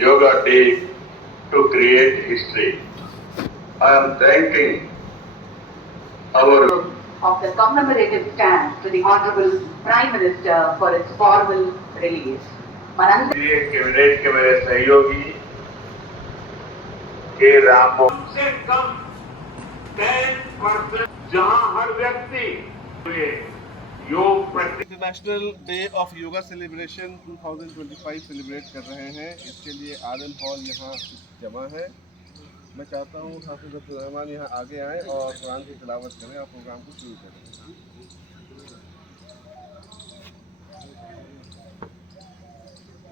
Yoga Day to create history. I am thanking our of the commemorative stand to the Honorable Prime Minister for its formal release. Cabinet के मेरे सहयोगी के रामो कम से कम 10% जहां हर व्यक्ति योग international day of yoga celebration 2025 celebrate कर रहे हैं। इसके लिए आरएम हॉल यहाँ जमा है। मैं चाहता हूँ हाफिज़ अब्दुल रहमान यहाँ आगे आएँ और कुरान की तिलावत करें और प्रोग्राम को शुरू करें।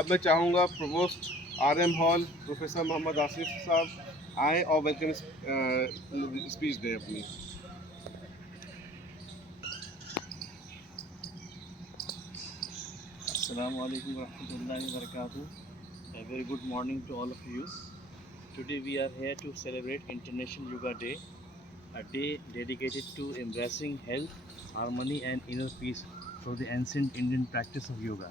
अब मैं चाहूँगा provost RM hall professor Mohammad Asif साहब आए और वेलकम स्पीच दें अपनी। Assalamu alaikum warahmatullahi wabarakatuh. A very good morning to all of you. Today we are here to celebrate International Yoga Day, a day dedicated to embracing health, harmony and inner peace through the ancient Indian practice of yoga.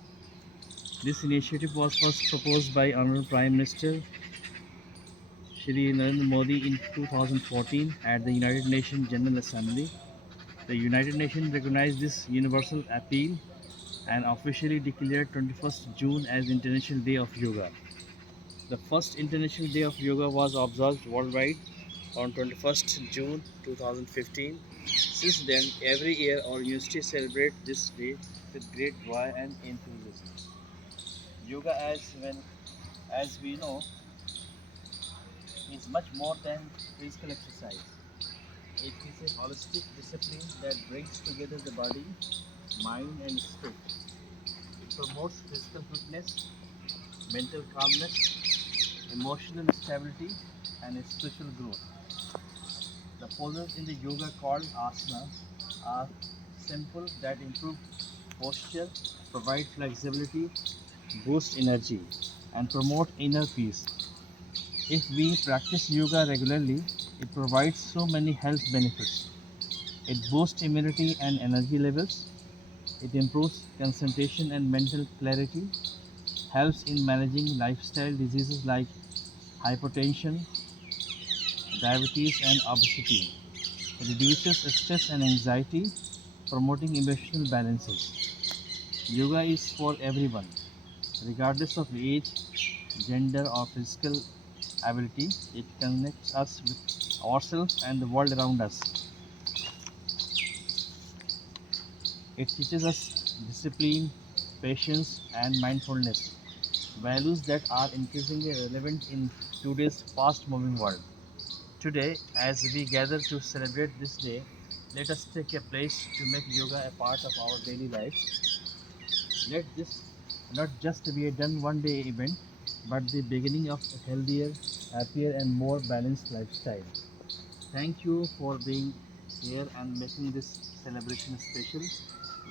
This initiative was first proposed by Honorable Prime Minister Shri Narendra Modi in 2014 at the United Nations General Assembly. The United Nations recognized this universal appeal and officially declared 21st June as International Day of Yoga. The first International Day of Yoga was observed worldwide on 21st June 2015. Since then, every year our university celebrates this day with great joy and enthusiasm. Yoga, as we know, is much more than physical exercise. It is a holistic discipline that brings together the body, mind and spirit. It promotes physical fitness, mental calmness, emotional stability and spiritual growth. The poses in the yoga called asana are simple that improve posture, provide flexibility, boost energy and promote inner peace. If we practice yoga regularly, it provides so many health benefits. It boosts immunity and energy levels. It improves concentration and mental clarity, helps in managing lifestyle diseases like hypertension, diabetes and obesity. It reduces stress and anxiety, promoting emotional balances. Yoga is for everyone, regardless of age, gender or physical ability. It connects us with ourselves and the world around us. It teaches us discipline, patience and mindfulness, values that are increasingly relevant in today's fast-moving world. Today, as we gather to celebrate this day, let us take a place to make yoga a part of our daily life. Let this not just be a done one day event, but the beginning of a healthier, happier and more balanced lifestyle. Thank you for being here and making this celebration special.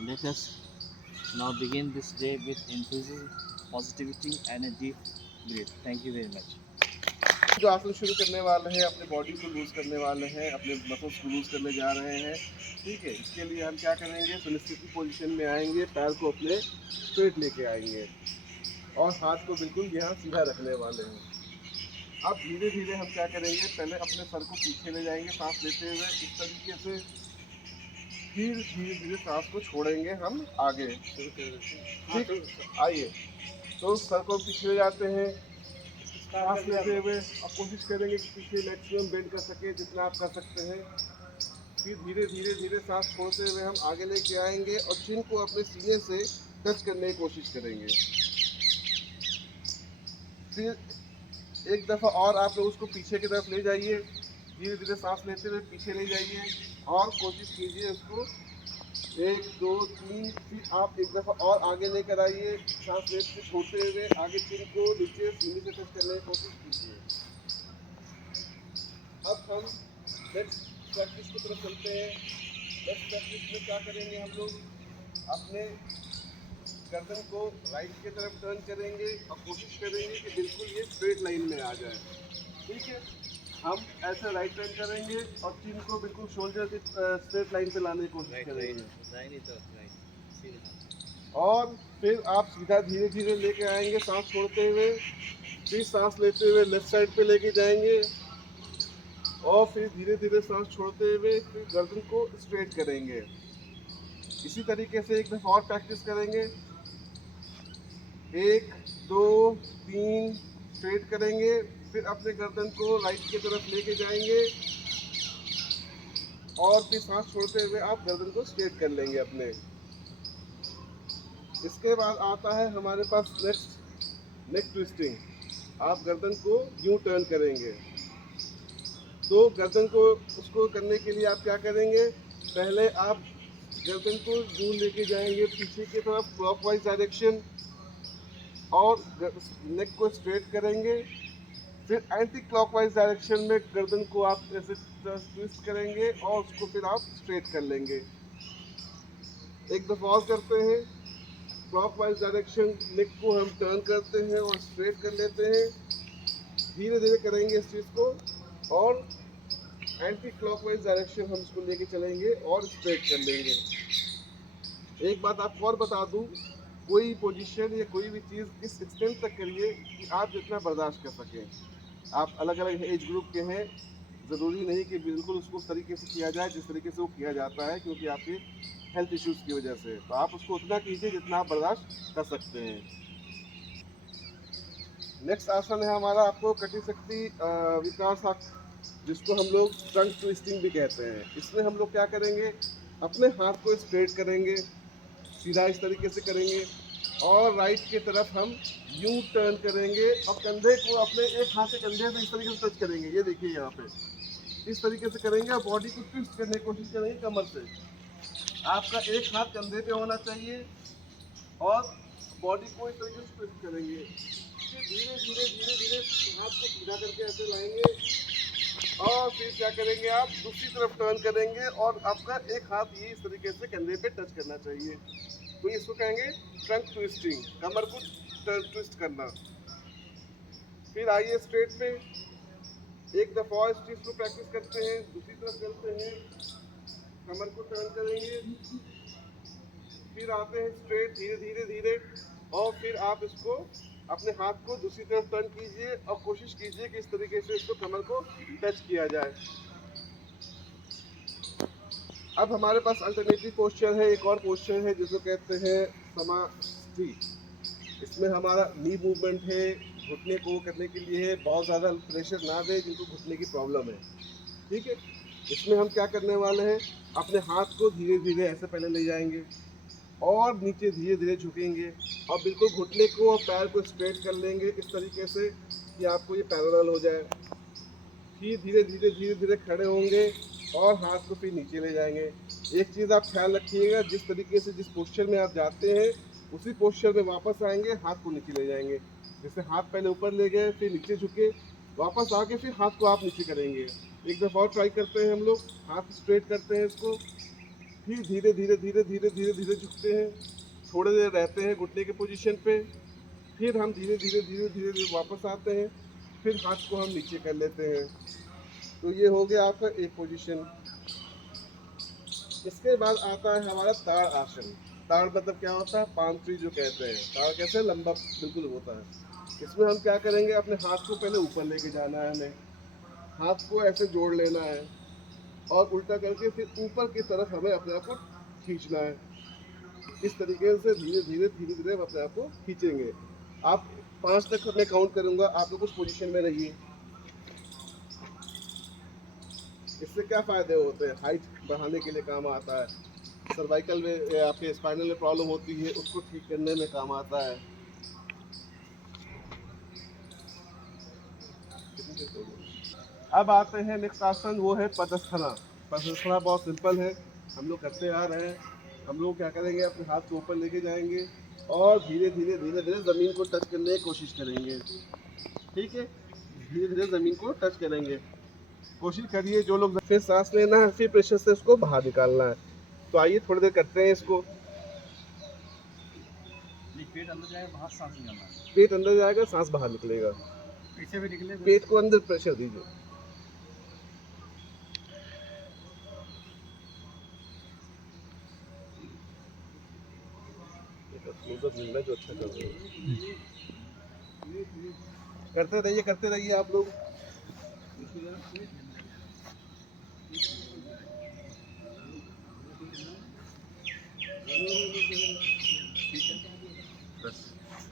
Let us now begin this day with enthusiasm, positivity and a deep breath. Thank you very much. जो आसन शुरू करने वाले हैं अपने body को loose करने वाले हैं, अपने मसल्स को लूज करने जा रहे हैं। ठीक है, इसके लिए हम क्या करेंगे, सुनिश्चित पोजीशन में आएंगे, पैर को अपने स्ट्रेट लेके आएंगे और हाथ को बिल्कुल यहाँ सीधा रखने वाले हैं। अब धीरे धीरे हम क्या करेंगे, पहले अपने सर को पीछे ले जाएंगे सांस लेते हुए, इस तरीके से फिर धीरे धीरे सांस को छोड़ेंगे हम आगे। ठीक, आइए तो सर को पीछे ले जाते हैं सांस लेते हुए। अब कोशिश करेंगे कि पीछे मैक्सिमम बेंड कर सके जितना आप कर सकते हैं। फिर धीरे धीरे धीरे सांस छोड़ते हुए हम आगे लेके आएंगे और चिन को अपने सीने से टच करने की कोशिश करेंगे। फिर एक दफ़ा और आप लोग उसको पीछे की तरफ ले जाइए, धीरे धीरे सांस लेते हुए पीछे ले जाइए और कोशिश कीजिए उसको 1 2 3। फिर आप एक दफ़ा और आगे लेकर आइए, सांस लेते छोड़ते हुए आगे चिन को नीचे सीने से टच करने की कोशिश कीजिए। अब हम नेक्स्ट प्रैक्टिस की तरफ चलते हैं। नेक्स्ट प्रैक्टिस में क्या करेंगे, हम लोग अपने गर्दन को राइट की तरफ टर्न करेंगे और कोशिश करेंगे कि बिल्कुल ये स्ट्रेट लाइन में आ जाए। ठीक है, हम ऐसे राइट टर्न करेंगे और चिन को बिल्कुल शोल्डर की स्ट्रेट लाइन पे लाने की कोशिश करेंगे। और फिर आप सीधा धीरे धीरे लेके आएंगे सांस छोड़ते हुए, फिर सांस लेते हुए लेफ्ट साइड पे लेके जाएंगे और फिर धीरे धीरे सांस छोड़ते हुए फिर गर्दन को स्ट्रेट करेंगे। इसी तरीके से एक दफ़ा और प्रैक्टिस करेंगे। 1 2 3 स्ट्रेट करेंगे, फिर अपने गर्दन को राइट की तरफ लेके जाएंगे और फिर सांस छोड़ते हुए आप गर्दन को स्ट्रेट कर लेंगे अपने। इसके बाद आता है हमारे पास नेक ट्विस्टिंग। आप गर्दन को यूं टर्न करेंगे। तो गर्दन को उसको करने के लिए आप क्या करेंगे, पहले आप गर्दन को यूं लेके जाएंगे पीछे की तरफ क्लॉकवाइज डायरेक्शन और नेक को स्ट्रेट करेंगे। फिर एंटी क्लॉकवाइज डायरेक्शन में गर्दन को आप ऐसे ट्विस्ट करेंगे और उसको फिर आप स्ट्रेट कर लेंगे। एक दफ़ा और करते हैं। क्लॉकवाइज डायरेक्शन नेक को हम टर्न करते हैं और स्ट्रेट कर लेते हैं। धीरे धीरे करेंगे इस चीज़ को और एंटी क्लॉकवाइज डायरेक्शन हम इसको लेके चलेंगे और स्ट्रेट कर लेंगे। एक बात आपको और बता दूं, कोई पोजीशन या कोई भी चीज़ इस एक्सटेंट तक करिए कि आप जितना बर्दाश्त कर सकें। आप अलग अलग एज ग्रुप के हैं, ज़रूरी नहीं कि बिल्कुल उसको उस तरीके से किया जाए जिस तरीके से वो किया जाता है, क्योंकि आपके हेल्थ इश्यूज़ की वजह से। तो आप उसको उतना कीजिए जितना आप बर्दाश्त कर सकते हैं। नेक्स्ट आसन है हमारा, आपको कटी शक्ति विकास आसन, जिसको हम लोग ट्रंक ट्विस्टिंग भी कहते हैं। इसमें हम लोग क्या करेंगे, अपने हाथ को स्ट्रेट करेंगे, सीधा इस तरीके से करेंगे और राइट की तरफ हम यूं टर्न करेंगे और कंधे को अपने एक हाथ से कंधे से इस तरीके से टच करेंगे। ये देखिए यहाँ पे इस तरीके से करेंगे और बॉडी को ट्विस्ट करने की कोशिश करेंगे कमर से। आपका एक हाथ कंधे पे होना चाहिए और बॉडी को इस तरीके से ट्विस्ट करेंगे। फिर धीरे धीरे धीरे धीरे हाथ को सीधा करके ऐसे लाएंगे और फिर क्या करेंगे, आप दूसरी तरफ टर्न करेंगे और आपका एक हाथ ये इस तरीके से कंधे पे टच करना चाहिए। तो इसको कहेंगे ट्रंक ट्विस्टिंग, कमर को ट्विस्ट करना। फिर आइए स्ट्रेट पे एक दफ़ा और इस चीज़ को प्रैक्टिस करते हैं। दूसरी तरफ चलते हैं, कमर को टर्न करेंगे, फिर आते हैं स्ट्रेट धीरे धीरे धीरे और फिर आप इसको अपने हाथ को दूसरी तरफ टर्न कीजिए और कोशिश कीजिए कि इस तरीके से इसको कमर को टच किया जाए। अब हमारे पास अल्टरनेटिव पोस्चर है, एक और पोस्चर है जिसको कहते हैं समाधि। इसमें हमारा नी मूवमेंट है, घुटने को करने के लिए है। बहुत ज़्यादा प्रेशर ना दे जिनको घुटने की प्रॉब्लम है। ठीक है, इसमें हम क्या करने वाले हैं, अपने हाथ को धीरे धीरे ऐसे पहले ले जाएंगे और नीचे धीरे धीरे झुकेंगे और बिल्कुल घुटने को और पैर को स्ट्रेट कर लेंगे इस तरीके से कि आपको ये पैरेलल हो जाए। फिर धीरे धीरे धीरे धीरे खड़े होंगे और हाथ को फिर नीचे ले जाएंगे। एक चीज़ आप ख्याल रखिएगा, जिस तरीके से जिस पोस्चर में आप जाते हैं उसी पोस्चर में वापस आएंगे, हाथ को नीचे ले जाएंगे। जैसे हाथ पहले ऊपर ले गए, फिर नीचे झुके, वापस आके फिर हाथ को आप नीचे करेंगे। एक दफ़ा और ट्राई करते हैं हम लोग। हाथ स्ट्रेट करते हैं इसको, फिर धीरे धीरे धीरे धीरे धीरे धीरे झुकते हैं, थोड़ी देर रहते हैं घुटने के पोजीशन पे, फिर हम धीरे धीरे धीरे धीरे धीरे वापस आते हैं, फिर हाथ को हम नीचे कर लेते हैं। तो ये हो गया आपका एक पोजीशन। इसके बाद आता है हमारा ताड़ आसन। ताड़ मतलब क्या होता है, पाम ट्री जो कहते हैं। ताड़ कैसे लंबा बिल्कुल होता है। इसमें हम क्या करेंगे, अपने हाथ को पहले ऊपर लेके जाना है, हमें हाथ को ऐसे जोड़ लेना है और उल्टा करके फिर ऊपर की तरफ हमें अपने आप को खींचना है। इस तरीके से धीरे धीरे धीरे धीरे हम अपने आप को खींचेंगे। आप 5 तक मैं काउंट करूँगा, आप लोग उस पोजीशन में रहिए। इससे क्या फ़ायदे होते हैं? हाइट बढ़ाने के लिए काम आता है, सर्वाइकल में आपके स्पाइनल में प्रॉब्लम होती है उसको ठीक करने में काम आता है। अब आते हैं नेक्स्ट आसन, वो है पदस्थाना। पदस्थाना बहुत सिंपल है, हम लोग करते आ रहे हैं। हम लोग क्या करेंगे, अपने हाथ को ऊपर लेके जाएंगे और धीरे धीरे धीरे धीरे ज़मीन को टच करने की कोशिश करेंगे। ठीक है, धीरे धीरे ज़मीन को टच करेंगे, कोशिश करिए। जो लोग फिर सांस लेना है, फिर प्रेशर से उसको बाहर निकालना है। तो आइए थोड़ी देर करते हैं इसको। पेट अंदर जाएगा, बाहर सांस निकालना है। पेट अंदर जाएगा, सांस बाहर निकलेगा। पीछे भी निकले। पेट को अंदर प्रेशर दीजिए। जो अच्छा कर रहे हैं। करते रहिए आप लोग।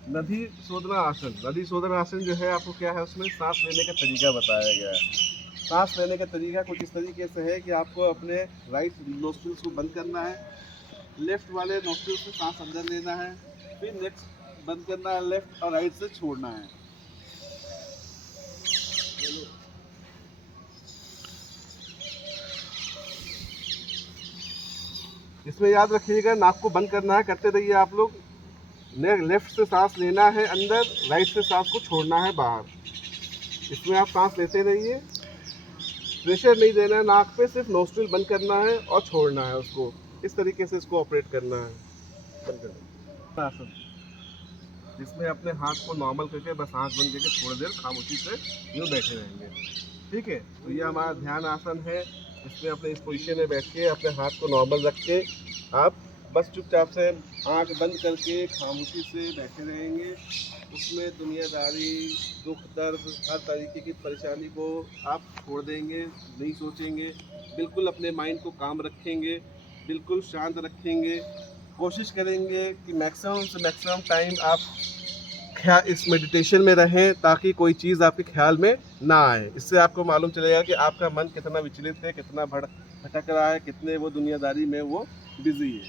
नदी शोधना आसन। नदी शोधना आसन जो है, आपको क्या है, उसमें सांस लेने का तरीका बताया गया है। सांस लेने का तरीका कुछ इस तरीके से है कि आपको अपने राइट नोस्ट्रिल्स को बंद करना है, लेफ्ट वाले नोस्ट्रिल से सांस अंदर लेना है, फिर नेक्स्ट बंद करना है, लेफ्ट और राइट से छोड़ना है। इसमें याद रखिएगा, नाक को बंद करना है, करते रहिए आप लोग। लेफ्ट से सांस लेना है अंदर, राइट से सांस को छोड़ना है बाहर। इसमें आप सांस लेते रहिए, प्रेशर नहीं देना है नाक पे, सिर्फ नोस्ट्रिल बंद करना है और छोड़ना है उसको। इस तरीके से इसको ऑपरेट करना है। बंद करना आसन, जिसमें अपने हाथ को नॉर्मल करके बस आँख बंद करके थोड़ी देर खामोशी से यूँ बैठे रहेंगे। ठीक है, तो ये हमारा ध्यान आसन है। इसमें अपने इस पोजीशन में बैठ के अपने हाथ को नॉर्मल रख के आप बस चुपचाप से आंख बंद करके खामोशी से बैठे रहेंगे। उसमें दुनियादारी, दुख दर्द, हर तरीके की परेशानी को आप छोड़ देंगे, नहीं सोचेंगे। बिल्कुल अपने माइंड को काम रखेंगे, बिल्कुल शांत रखेंगे। कोशिश करेंगे कि मैक्सिमम से मैक्सिमम टाइम आप इस मेडिटेशन में रहें, ताकि कोई चीज़ आपके ख्याल में ना आए। इससे आपको मालूम चलेगा कि आपका मन कितना विचलित है, कितना भटक रहा है, कितने वो दुनियादारी में वो बिजी है।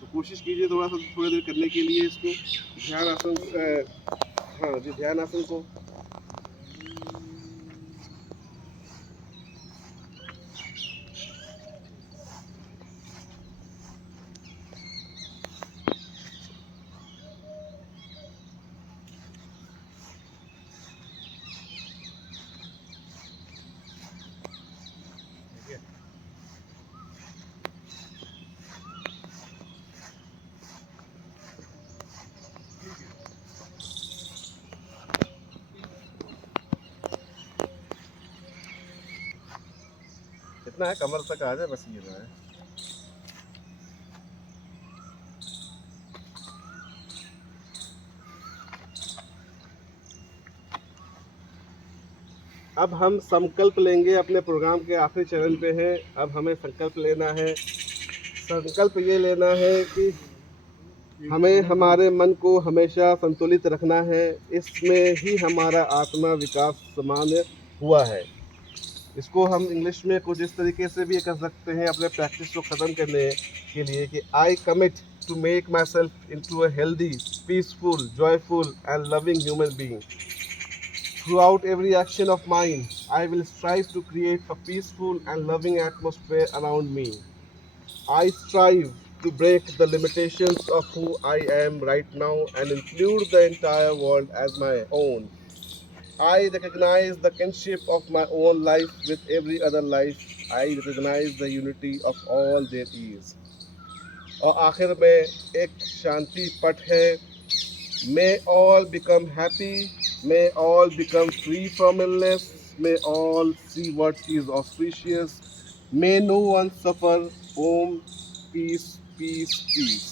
तो कोशिश कीजिए थोड़ी देर करने के लिए इसको, ध्यान आसन। हाँ जी, ध्यान आसन को। इतना है, कमर तक आ जाए बस, ये है। अब हम संकल्प लेंगे, अपने प्रोग्राम के आखिरी चरण पे हैं। अब हमें संकल्प लेना है। संकल्प ये लेना है कि हमें हमारे मन को हमेशा संतुलित रखना है। इसमें ही हमारा आत्मा विकास सामान्य हुआ है। इसको हम इंग्लिश में कुछ इस तरीके से भी कर सकते हैं अपने प्रैक्टिस को ख़त्म करने के लिए कि I commit to make myself into a healthy, peaceful, joyful and loving human being. Throughout every action of mine, I will strive to create a peaceful and loving atmosphere around me. I strive to break the limitations of who I am right now and include the entire world as my own. I recognize the kinship of my own life with every other life. I recognize the unity of all there is. और आखिर में एक शांति पट है। May all become happy. May all become free from illness. May all see what is auspicious. May no one suffer. Om, peace, peace, peace.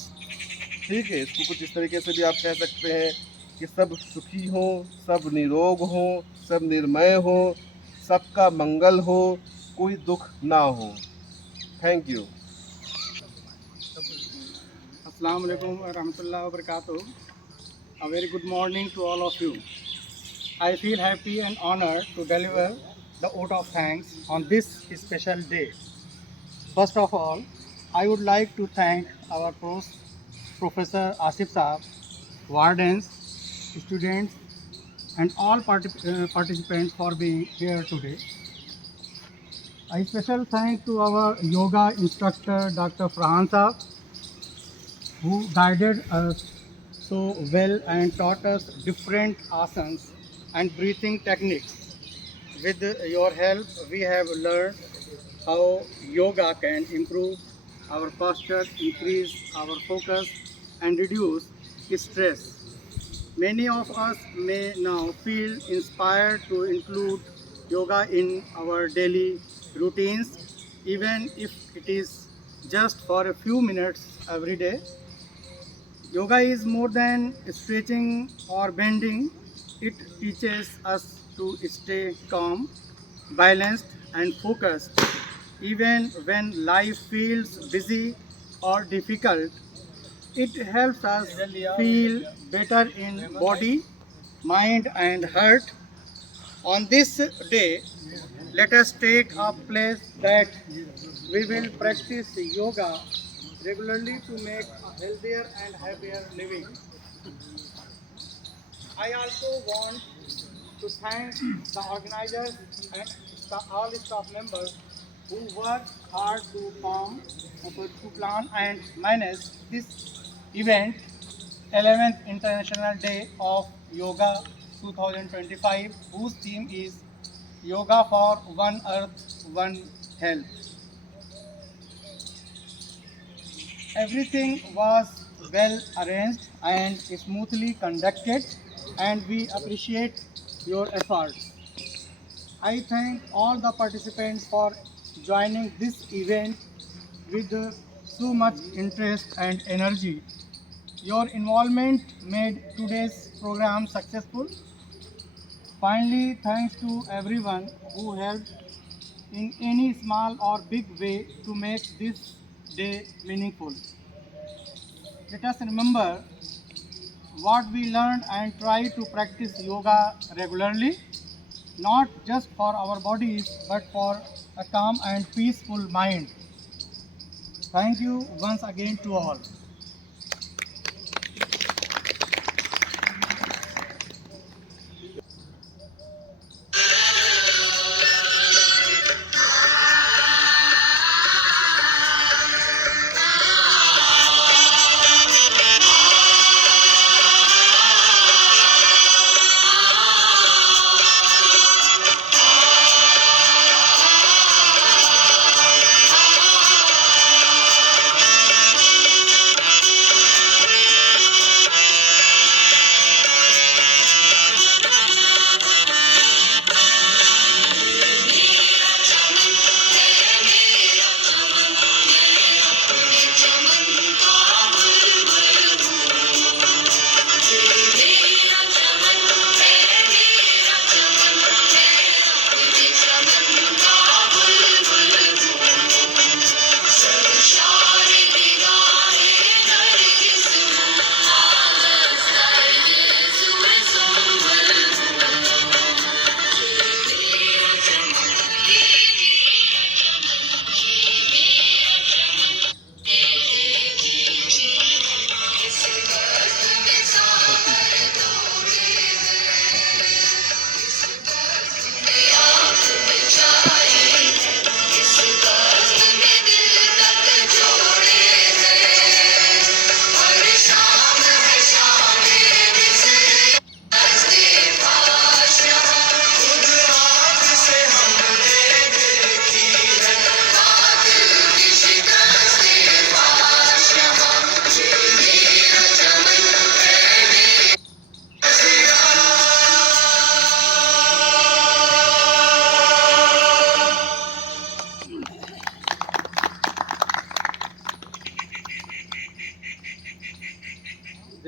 ठीक है, इसको कुछ इस तरीके से भी आप कह सकते हैं कि सब सुखी हों, सब निरोग हों, सब निर्मय हों, सबका मंगल हो, कोई दुख ना हो। Thank you. Assalamu alaikum wa rahmatullahi wa barakatuh. A very good morning to all of you. I feel happy and honored to deliver the vote of thanks on this special day. First of all, I would like to thank our Professor Asif Saab, wardens, students, and all participants for being here today. A special thank to our yoga instructor, Dr. Farhan Saab, who guided us so well and taught us different asanas and breathing techniques. With your help, we have learned how yoga can improve our posture, increase our focus, and reduce stress. Many of us may now feel inspired to include yoga in our daily routines, even if it is just for a few minutes every day. Yoga is more than stretching or bending. It teaches us to stay calm, balanced, and focused. Even when life feels busy or difficult, it helps us feel better in body, mind, and heart. On this day, let us take a place that we will practice yoga regularly to make a healthier and happier living. I also want to thank the organizers and all staff members who worked hard to plan and manage this event, 11th International Day of Yoga 2025, whose theme is Yoga for One Earth, One Health. Everything was well arranged and smoothly conducted, and we appreciate your efforts. I thank all the participants for joining this event with so much interest and energy. Your involvement made today's program successful. Finally, thanks to everyone who helped in any small or big way to make this day meaningful. Let us remember what we learned and try to practice yoga regularly, not just for our bodies but for a calm and peaceful mind. Thank you once again to all.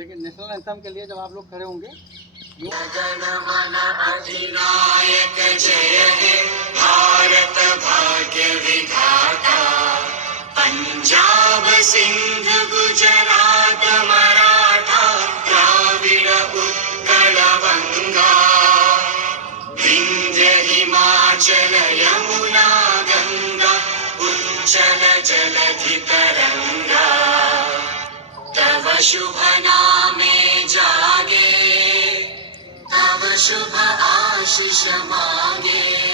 देखिए national anthem के लिए जब आप लोग खड़े होंगे जनगण अधिनायक जय हे भारत भाग्य विधाता पंजाब सिंध गुजरात मराठा द्राविड़ उत्कल बंगा विंध्य हिमाचल चंचल जलधि तरंगा तव शुभ नामे जागे तव शुभ आशीष मांगे